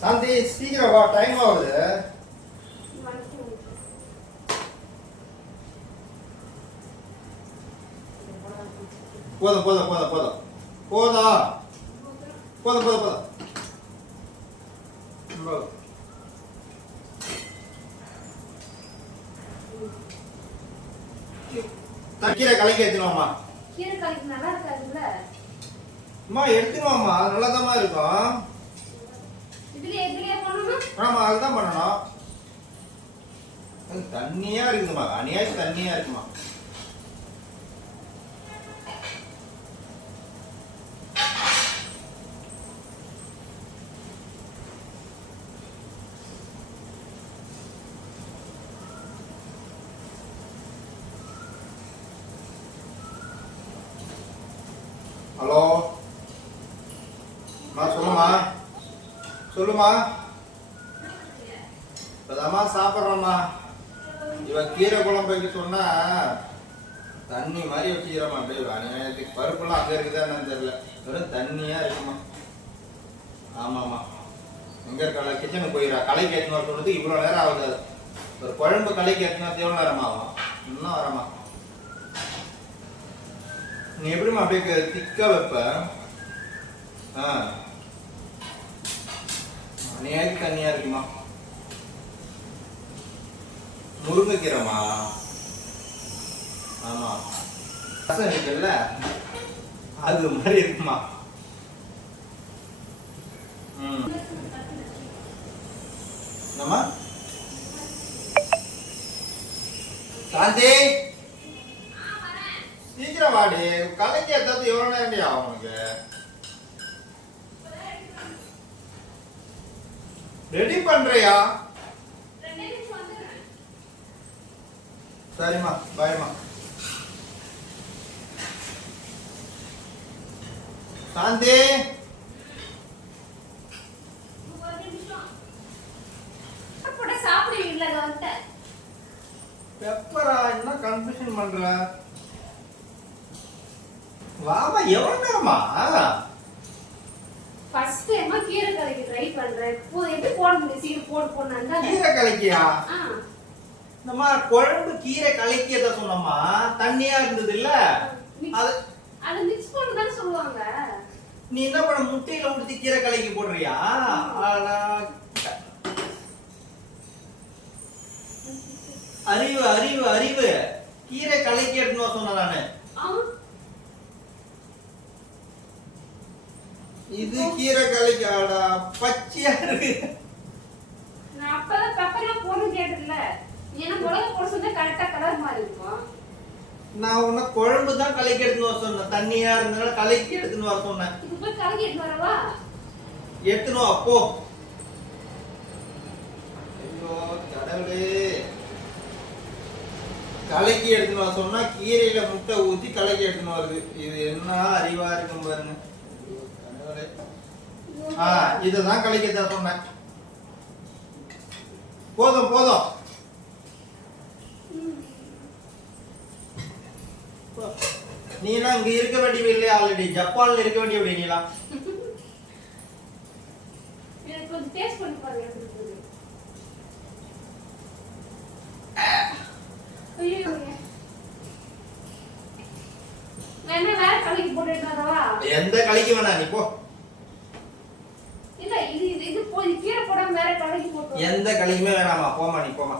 சாந்தி சீக்கிரம் வா, டைம் ஆகுது. போதும் போதும் போதும் போதும் போதும் போதும் போதும் போதும். கீரை கலக்கி எடுத்துனோம்மா. கீரை கலக்கி நல்லா இருக்காதுல்ல? அம்மா எடுத்துனோம்மா, அது நல்லதாம்மா இருக்கும். இதுலயே பண்ணணும். ஆமா, அதுதான் பண்ணணும். தண்ணியா இருக்குதுமா, அநியாயம் தண்ணியா இருக்குமா. ஹலோ சொல்லுமா சொல்லுமா. இப்பதாம்மா சாப்பிட்றோம்மா. இவ கீரை குழம்பு வைக்க சொன்னா தண்ணி மாதிரி வச்சுக்கிறோம்மா. அப்படியே அநியாயத்துக்கு பருப்புலாம் அங்கே இருக்குதா என்னன்னு தெரியல, வெறும் தண்ணியா இருக்குமா. ஆமாம்மா, எங்க இருக்க கிச்சனுக்கு போயிடா. கலைக்கு ஏற்றினு வர சொல்றது இவ்வளோ நேரம் ஆகுது. ஒரு குழம்பு கலைக்கு ஏற்றினா எவ்வளோ நேரம் ஆகும்? இன்னும் வரமா. நீ எப்படிமா அப்படியே திக்கா வைப்ப? அநியாயத்துக்கு தண்ணியா இருக்குமா. முருங்கைக்கீரைமா. ஆமா, ரசம் இருக்குல்ல அது மாதிரி இருக்குமா. என்னம்மா சாந்தி சீக்கிரம் வாடி. கலைக்கு ஏதாவது எவ்வளவு நேரம் ஆகும் உனக்கு? ரெடி பண்றியா? சரிம்மா, பாய்மா. சாந்தி பெப்பரா? என்ன கன்ஃபியூஷன் பண்ற? வாமா, எவ்வளவு நேரமா? ஃபர்ஸ்ட் டைமா கீரை கலக்கி ட்ரை பண்றேன். எப்படி போட முடியும்? சீக்கிரம் போடுனா கீரை கலக்கியா? நம்ம குழம்பு கீரை கலக்கியத சொன்னோமா, தண்ணியா இருந்தது இல்ல, அது மிக்ஸ் பண்ணதானே சொல்லுவாங்க. நீ என்ன பண்ண, முட்டையில ஊத்தி கீரை கலக்கி போடுறியா? அறிவு அறிவு அறிவு. கீரை கலக்கி எடுத்துன்னு சொன்ன நானு. இது கீரை கலக்காடா, பச்சையா இருக்கு. நான் அப்பதான் பெப்பர்லாம் போடணும் கேட்டதுல, ஏன்னா மிளகா போட சொன்னா கரெக்டா கலர் மாறி இருக்கும். நான் உன்ன குழம்பு தான் கலக்கி எடுத்துன்னு வர சொன்னேன். தண்ணியா இருந்தனால கலக்கி எடுத்துன்னு வர சொன்னேன். இது போய் கலக்கி எடுத்து வரவா? எடுத்துன்னு வா அப்போ. ஐயோ கடவுளே, கலக்கி எடுத்துன்னு வர சொன்னா கீரையில முட்டை ஊத்தி கலக்கி எடுத்துன்னு வருது. இது என்ன அறிவா இருக்கும் பாருங்க. இதுதான் கலக்கி தான் சொன்னேன். போதும் போதும். நீனா இங்க இருக்க வேண்டியது இல்லையா? ஆல்ரெடி ஜப்பான்ல இருக்க வேண்டிய நீலா. எனக்கு கொஞ்சம் டேஸ்ட் பண்ணி பாருங்க. ஐயோ, வேற கலக்கி போட்டுட்டாரவா? எந்த கலக்கி வேணா, நீ போ. இல்ல இது இது போய் கீரை போடாம வேற கலக்கி போட்டு. எந்த கலக்கியுமே வேணாமா, போமா நீ போமா.